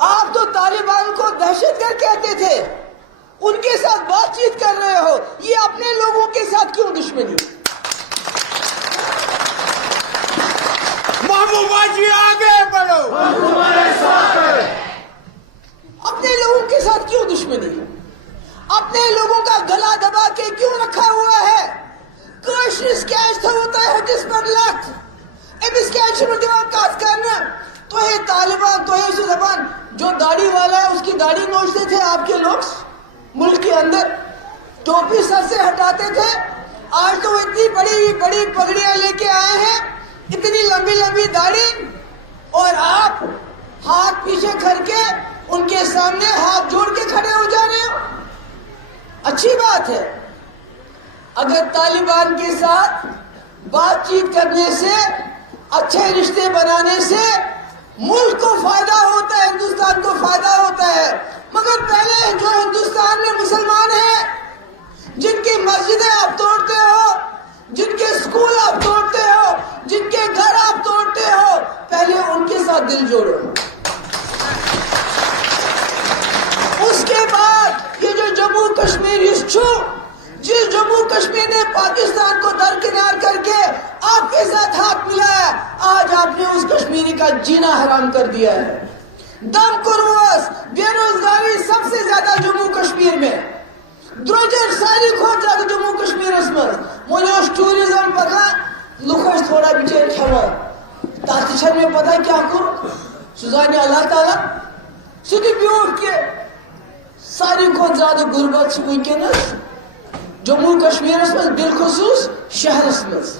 آپ تو طالبان کو دہشت گرد کہتے تھے، ان کے ساتھ بات چیت کر رہے ہو، یہ اپنے لوگوں کے ساتھ کیوں دشمنی؟ محبوبہ جی آگے بڑھو، ہم تمہارے ساتھ ہیں۔ اپنے لوگوں کے ساتھ کیوں دشمنی؟ اپنے لوگوں کا گلا دبا کے کیوں رکھا ہوا ہے؟ کٲشرِس کیٛازِ تھوٚوٕ تۄہہِ ہٹِس پٮ۪ٹھ لتھ؟ أمِس کیٛازِ چھُنہٕ دِوان کتھ کرنہٕ؟ تۄہہِ طالبان، تۄہہِ ٲسِو دپان جو داڑھی والا ہے اس کی داڑھی نوچتے تھے آپ کے لوگ ملک کے اندر، ٹوپی سر سے ہٹاتے تھے۔ آج تو وہ اتنی بڑی بڑی پگڑیاں لے کے آئے ہیں، اتنی لمبی لمبی داڑھی، اور آپ ہاتھ پیچھے کر کے ان کے سامنے ہاتھ جوڑ کے کھڑے ہو جا رہے ہو۔ اچھی بات ہے، اگر طالبان کے ساتھ بات چیت کرنے سے، اچھے رشتے بنانے سے ملک کو فائدہ ہوتا ہے، ہندوستان کو فائدہ ہوتا ہے، مگر پہلے جو ہندوستان میں مسلمان ہیں، جن کی مسجدیں آپ توڑتے ہو، جن کے اسکول آپ توڑتے ہو، جن کے گھر آپ توڑتے ہو، پہلے ان کے ساتھ دل جوڑو۔ اس کے بعد یہ جو جموں کشمیر جس جموں کشمیر نے پاکستان کو درکنار کر کے آپ کے ساتھ ہاتھ ملایا، آج آپ نے اس کشمیری کا جینا حرام کر دیا ہے۔ دم کورمس، بے روزگاری سب سے زیادہ جموں کشمیر میں، درجن ساری کھوت زیادہ جموں کشمیر من ٹوریزم پکان، لوگ تھوڑا بچے کھیوان، تک میں پتہ کیا کور سہ زانہ اللہ تعالیٰ، سہ بیوٹھ کہ ساری کھوت زیادہ غربت ونکس جموں کشمیر میں، بالخصوص شہرس مز۔